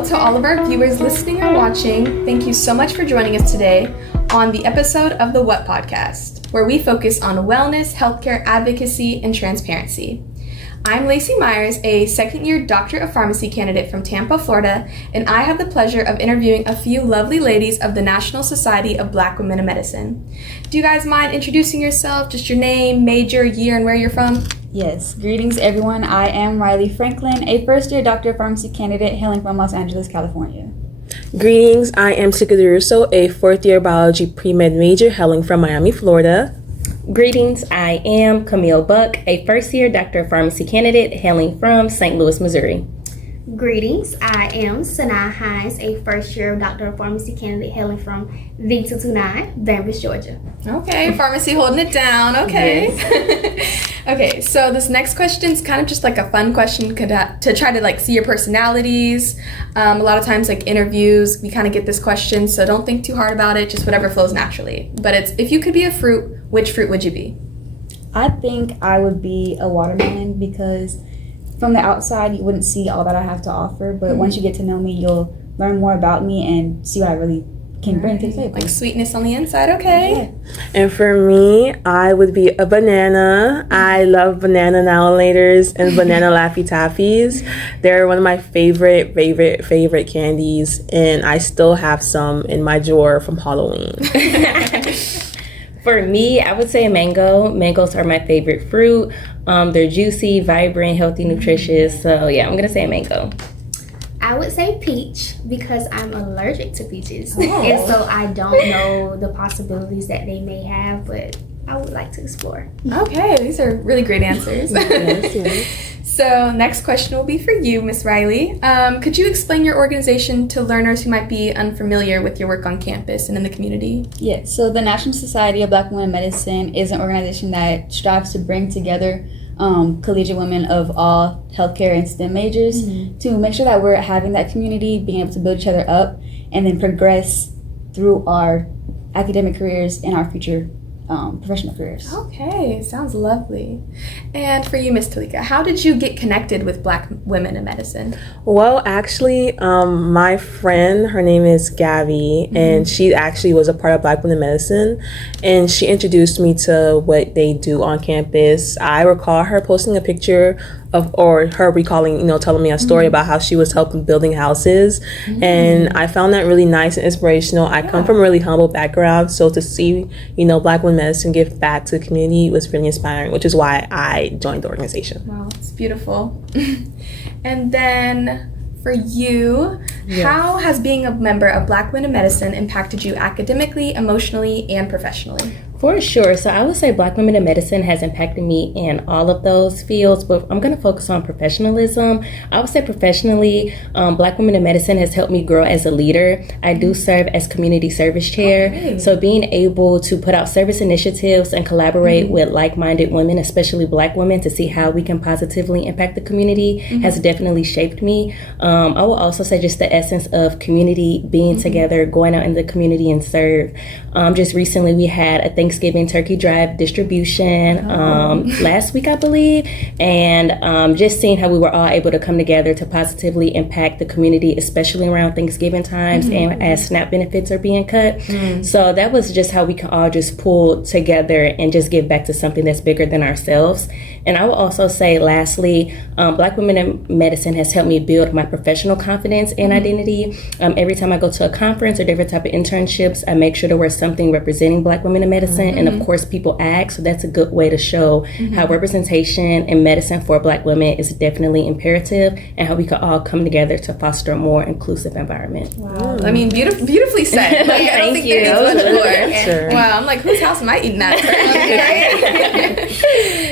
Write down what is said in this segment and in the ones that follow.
Hello to all of our viewers listening or watching. Thank you so much for joining us today on the episode of the W.H.A.T podcast, where we focus on wellness, healthcare advocacy, and transparency. I'm Lacy Myers, a second-year Doctor of Pharmacy candidate from Tampa, Florida, and I have the pleasure of interviewing a few lovely ladies of the National Society of Black Women in Medicine. Do you guys mind introducing yourself, just your name, major, year, and where you're from? Yes. Greetings, everyone. I am Rylee Franklin, a first-year Doctor of Pharmacy candidate hailing from Los Angeles, California. Greetings. I am Talica Duroseau, a fourth-year biology pre-med major hailing from Miami, Florida. Greetings, I am Kamille Buck, a first-year Doctor of Pharmacy candidate hailing from St. Louis, Missouri. Greetings, I am Sanaa Hines, a first-year Doctor of Pharmacy candidate hailing from V229, Danvers, Georgia. Okay, pharmacy holding it down. Okay. Yes. Okay, so this next question is kind of just like a fun question to try to see your personalities. A lot of times interviews, we kind of get this question, so don't think too hard about it, just whatever flows naturally. But it's, if you could be a fruit, which fruit would you be? I think I would be a watermelon because from the outside, you wouldn't see all that I have to offer, but once you get to know me, you'll learn more about me and see what I really can bring to the table. Like sweetness on the inside, okay. Yeah. And for me, I would be a banana. I love banana now-and-laters and banana Laffy Taffies. They're one of my favorite candies, and I still have some in my drawer from Halloween. For me, I would say a mango. Mangoes are my favorite fruit. They're juicy, vibrant, healthy, nutritious. So yeah, I'm going to say a mango. I would say peach because I'm allergic to peaches. Oh. And so I don't know the possibilities that they may have, but I would like to explore. Okay, these are really great answers. Yes. So next question will be for you, Ms. Rylee. Could you explain your organization to learners who might be unfamiliar with your work on campus and in the community? Yes. So the National Society of Black Women in Medicine is an organization that strives to bring together collegiate women of all healthcare and STEM majors to make sure that we're having that community, being able to build each other up, and then progress through our academic careers and our future professional careers. Okay, sounds lovely. And for you, Ms. Talica, how did you get connected with Black women in medicine? Well, actually, my friend, her name is Gabby, and she actually was a part of Black Women in Medicine, and she introduced me to what they do on campus. I recall her posting a picture or her recalling, telling me a story about how she was helping building houses, and I found that really nice and inspirational. I come from a really humble background, so to see, Black women in medicine give back to the community was really inspiring, which is why I joined the organization. Wow, it's beautiful. And then for you, how has being a member of Black Women in Medicine impacted you academically, emotionally, and professionally? For sure. So I would say Black Women in Medicine has impacted me in all of those fields, but I'm going to focus on professionalism. I would say professionally, Black Women in Medicine has helped me grow as a leader. I do serve as community service chair. Okay. So being able to put out service initiatives and collaborate with like-minded women, especially Black women, to see how we can positively impact the community has definitely shaped me. I will also say just the essence of community, being together, going out in the community and serve. Just recently we had a Thanksgiving turkey drive distribution last week, I believe, and just seeing how we were all able to come together to positively impact the community, especially around Thanksgiving times and as SNAP benefits are being cut. So that was just how we can all just pull together and just give back to something that's bigger than ourselves. And I will also say, lastly, Black Women in Medicine has helped me build my professional confidence and identity. Every time I go to a conference or different type of internships, I make sure to wear something representing Black women in medicine. And of course, people ask, so that's a good way to show how representation in medicine for Black women is definitely imperative, and how we can all come together to foster a more inclusive environment. Wow. I mean, beautifully said. I don't think there needs much more. Sure. Wow, I'm like, whose house am I eating at?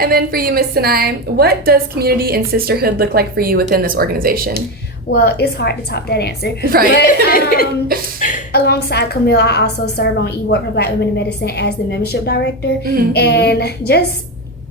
And then for you, Ms. Sanaa, what does community and sisterhood look like for you within this organization? Well, it's hard to top that answer. Right. But alongside Kamille, I also serve on eWork for Black Women in Medicine as the membership director. And just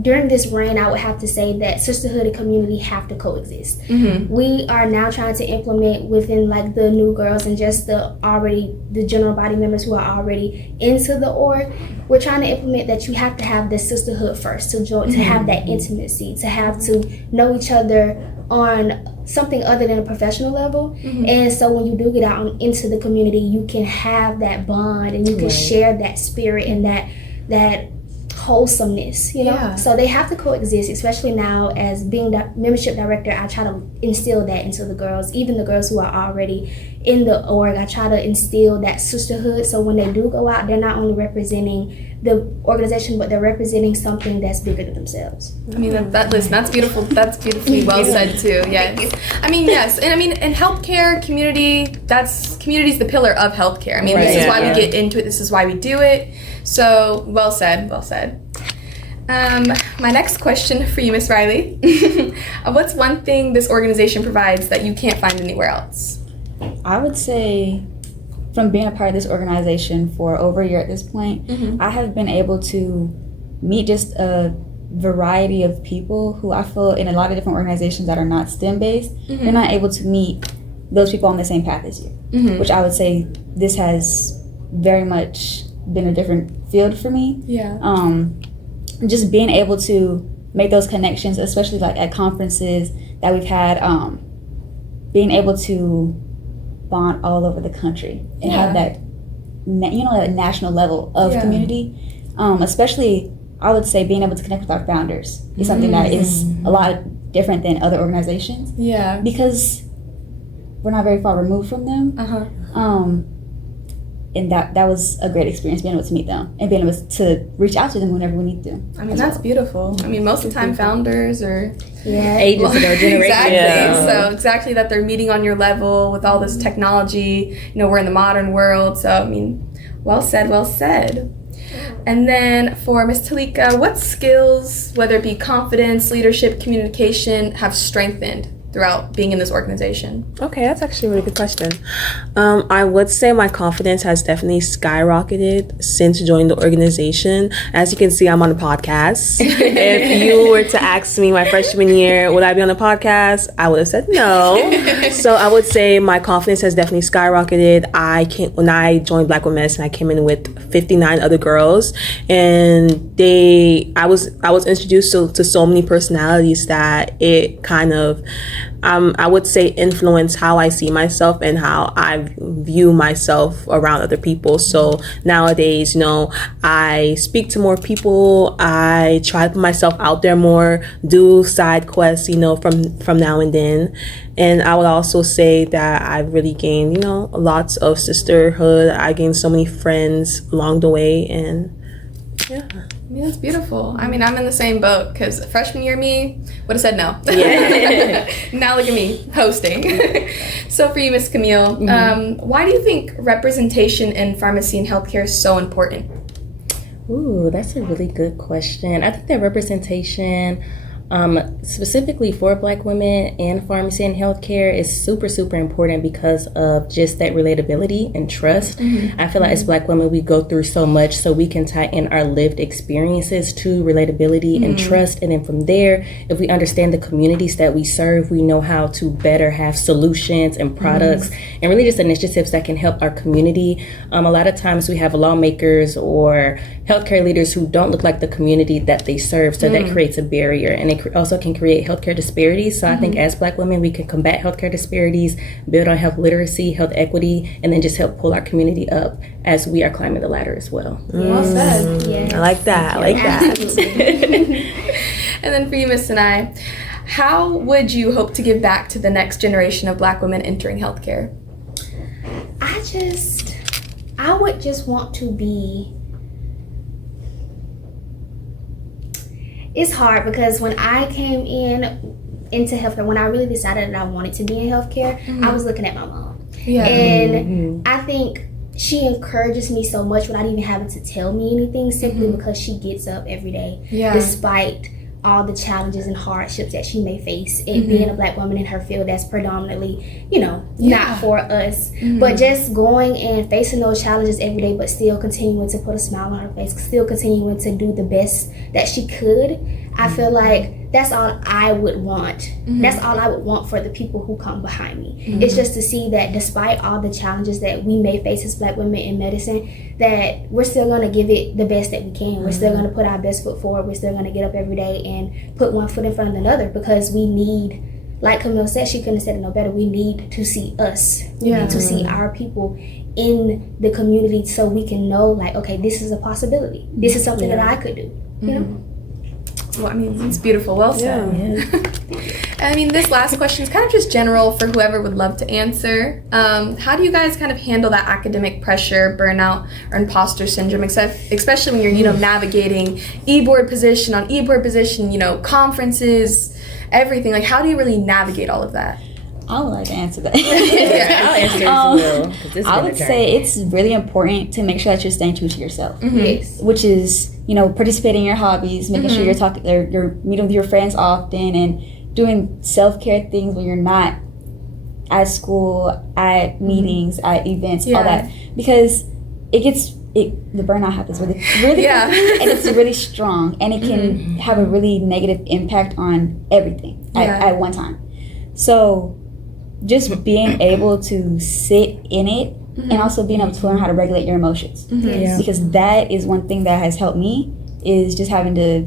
during this reign, I would have to say that sisterhood and community have to coexist. We are now trying to implement within the new girls and just the general body members who are already into the org. We're trying to implement that you have to have the sisterhood first to join, to have that intimacy, to have to know each other on something other than a professional level. And so when you do get out into the community, you can have that bond and you can share that spirit and that wholesomeness, you know. So they have to coexist, especially now as being the membership director. I try to instill that into the girls, even the girls who are already in the org. I try to instill that sisterhood, so when they do go out, they're not only representing the organization, but they're representing something that's bigger than themselves. I mean, listen, that's beautiful. That's beautifully well said too. Yes. I mean, yes. And I mean, in healthcare, community's the pillar of healthcare. I mean, this is why we get into it. This is why we do it. So, well said. My next question for you, Miss Rylee. What's one thing this organization provides that you can't find anywhere else? I would say, from being a part of this organization for over a year at this point, I have been able to meet just a variety of people who I feel in a lot of different organizations that are not STEM-based, you're not able to meet those people on the same path as you, which I would say this has very much been a different field for me. Just being able to make those connections, especially like at conferences that we've had, being able to bond all over the country and have that, that national level of community. Especially, I would say, being able to connect with our founders is something that is a lot different than other organizations. Because we're not very far removed from them. And that was a great experience, being able to meet them and being able to reach out to them whenever we need to. I mean, that's beautiful. I mean, most of the time founders are ages ago, generations. So exactly that they're meeting on your level with all this technology. You know, we're in the modern world. So, I mean, well said. And then for Ms. Talica, what skills, whether it be confidence, leadership, communication, have strengthened throughout being in this organization? Okay, that's actually a really good question. I would say my confidence has definitely skyrocketed since joining the organization. As you can see, I'm on a podcast. If you were to ask me my freshman year, would I be on a podcast? I would have said no. So I would say my confidence has definitely skyrocketed. When I joined Black Women Medicine, I came in with 59 other girls, and I was introduced to so many personalities that it kind of I would say influence how I see myself and how I view myself around other people. So nowadays, I speak to more people. I try to put myself out there more, do side quests, from now and then. And I would also say that I've really gained, lots of sisterhood. I gained so many friends along the way, and yeah. I mean, that's beautiful. I mean, I'm in the same boat, because freshman year me would have said no. Now look at me, hosting. So for you, Miss Kamille, why do you think representation in pharmacy and healthcare is so important? Ooh, that's a really good question. I think that representation, specifically for Black women in pharmacy and healthcare, is super, super important because of just that relatability and trust. I feel like as Black women, we go through so much, so we can tie in our lived experiences to relatability and trust. And then from there, if we understand the communities that we serve, we know how to better have solutions and products and really just initiatives that can help our community. A lot of times we have lawmakers or healthcare leaders who don't look like the community that they serve, so that creates a barrier, and it also can create healthcare disparities. So I think as Black women, we can combat healthcare disparities, build on health literacy, health equity, and then just help pull our community up as we are climbing the ladder as well. Well said. I like that. And then for you, Miss Sanaa, how would you hope to give back to the next generation of Black women entering healthcare? I would just want to be. It's hard, because when I came into healthcare, when I really decided that I wanted to be in healthcare, I was looking at my mom. And I think she encourages me so much without even having to tell me anything, simply because she gets up every day, despite all the challenges and hardships that she may face. And being a Black woman in her field that's predominantly, not for us. But just going and facing those challenges every day, but still continuing to put a smile on her face, still continuing to do the best that she could. I feel like that's all I would want. That's all I would want for the people who come behind me. It's just to see that despite all the challenges that we may face as Black women in medicine, that we're still going to give it the best that we can. We're still going to put our best foot forward. We're still going to get up every day and put one foot in front of another, because we need like Kamille said, she couldn't have said it no better. We need to see us. We Yeah. need to see our people in the community so we can know, like, okay, this is a possibility. This is something that I could do. You know? Well, I mean, it's beautiful. Well said. Yeah. I mean, this last question is kind of just general for whoever would love to answer. How do you guys kind of handle that academic pressure, burnout, or imposter syndrome, especially when you're, you know, navigating e-board position on e-board position, you know, conferences, everything? Like, how do you really navigate all of that? I would like to answer that. I'll answer as well. 'Cause this I been a would journey. say it's really important to make sure that you're staying true to yourself. Yes. Which is, you know, participating in your hobbies, making sure you're talking, you're meeting with your friends often, and doing self-care things when you're not at school, at meetings, at events, all that, because the burnout happens really quickly, and it's really strong, and it can have a really negative impact on everything at one time. So just being able to sit in it, and also being able to learn how to regulate your emotions, Yeah. because that is one thing that has helped me, is just having to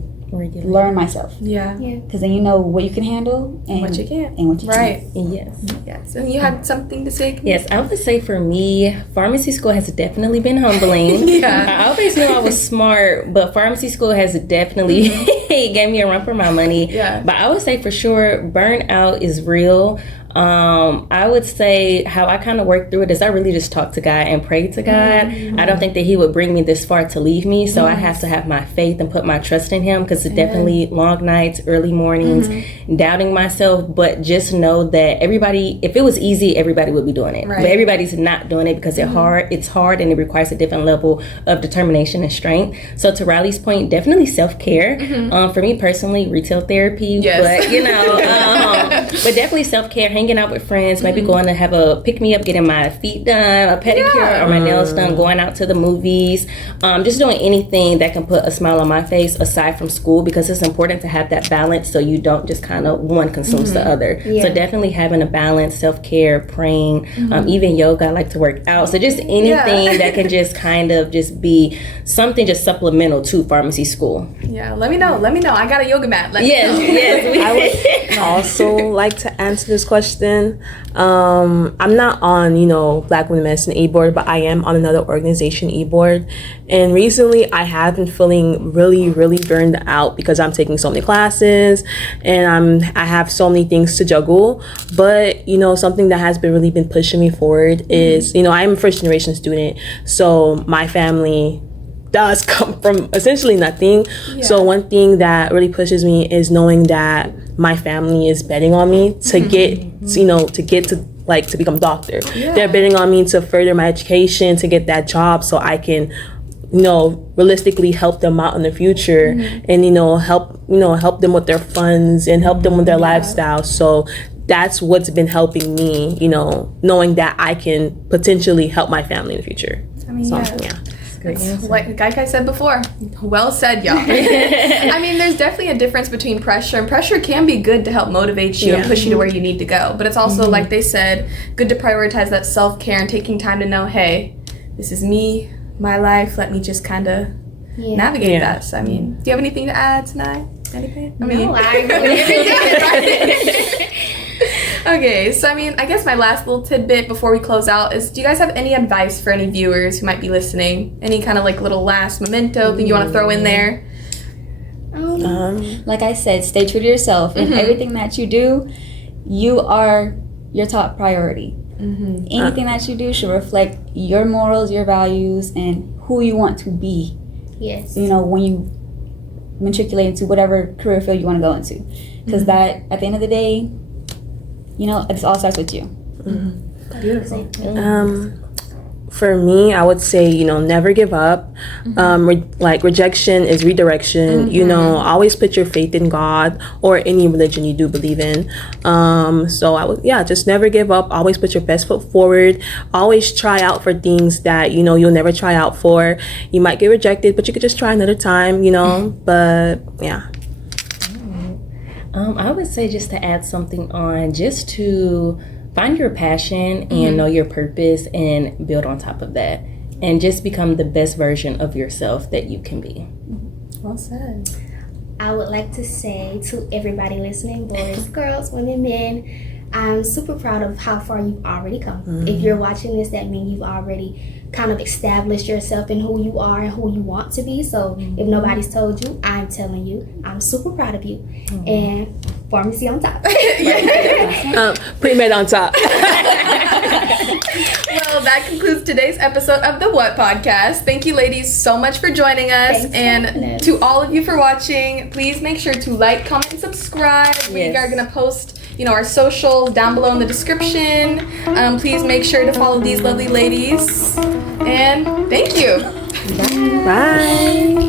learn myself, Yeah. because then you know what you can handle and What you can't. and what you Right. Yes. Yes. And you had something to say? Kamille? Yes, I would say for me, pharmacy school has definitely been humbling. Yeah. I always knew I was smart, but pharmacy school has definitely gave me a run for my money. Yeah. But I would say for sure, burnout is real. I would say how I kind of work through it is I really just talk to God and pray to God. I don't think that He would bring me this far to leave me, so I have to have my faith and put my trust in Him, because it's definitely long nights, early mornings, doubting myself. But just know that everybody, if it was easy, everybody would be doing it. Right. But everybody's not doing it because it's hard and it requires a different level of determination and strength. So to Rylee's point, definitely self-care. For me personally, retail therapy, Yes. but you know, but definitely self-care, hanging out with friends, maybe going to have a pick-me-up, getting my feet done, a pedicure, or my nails done, going out to the movies, just doing anything that can put a smile on my face aside from school, because it's important to have that balance so you don't just kind of one consumes the other. So definitely having a balance, self-care, praying, even yoga. I like to work out, so just anything that can just kind of just be something just supplemental to pharmacy school. Yeah. Let me know. I got a yoga mat. Let me know. Yes. I would also like to answer this question. I'm not on, you know, Black Women Medicine e-board, but I am on another organization e-board. And recently I have been feeling really, really burned out because I'm taking so many classes and I have so many things to juggle. But, you know, something that has really been pushing me forward is, you know, I'm a first generation student. So my family does come from essentially nothing. So one thing that really pushes me is knowing that my family is betting on me to get, you know, to become a doctor. They're betting on me to further my education, to get that job so I can, you know, realistically help them out in the future, and, you know, help them with their funds and help them with their lifestyle. So that's what's been helping me, you know, knowing that I can potentially help my family in the future. I mean, So, yeah. Like I said before, well said, y'all. I mean, there's definitely a difference between pressure, and pressure can be good to help motivate you and push you to where you need to go. But it's also, like they said, good to prioritize that self-care and taking time to know, hey, this is me, my life. Let me just kind of navigate that. So, I mean, do you have anything to add tonight? Anything? I mean, No, I agree. Okay, so I mean, I guess my last little tidbit before we close out is, do you guys have any advice for any viewers who might be listening? Any kind of like little last memento thing you want to throw in there? Like I said, stay true to yourself. In everything that you do, you are your top priority. Anything that you do should reflect your morals, your values, and who you want to be. Yes. You know, when you matriculate into whatever career field you want to go into, because that, at the end of the day, you know, it all starts with you. Beautiful. For me, I would say, you know, never give up. Rejection is redirection. You know, always put your faith in God or any religion you do believe in. So I would, just never give up. Always put your best foot forward. Always try out for things that, you know, you'll never try out for. You might get rejected, but you could just try another time, you know, but yeah. I would say, just to add something on, just to find your passion and know your purpose and build on top of that, and just become the best version of yourself that you can be. Well said. I would like to say to everybody listening, boys, girls, women, men, I'm super proud of how far you've already come. If you're watching this, that means you've already kind of established yourself in who you are and who you want to be. So if nobody's told you, I'm telling you, I'm super proud of you. And pharmacy on top. Pre-med on top. Well, that concludes today's episode of the What Podcast. Thank you, ladies, so much for joining us. Thanks for having And us. to all of you for watching, please make sure to like, comment, and subscribe. We are going to post, our socials down below in the description. Please make sure to follow these lovely ladies. And thank you. Bye.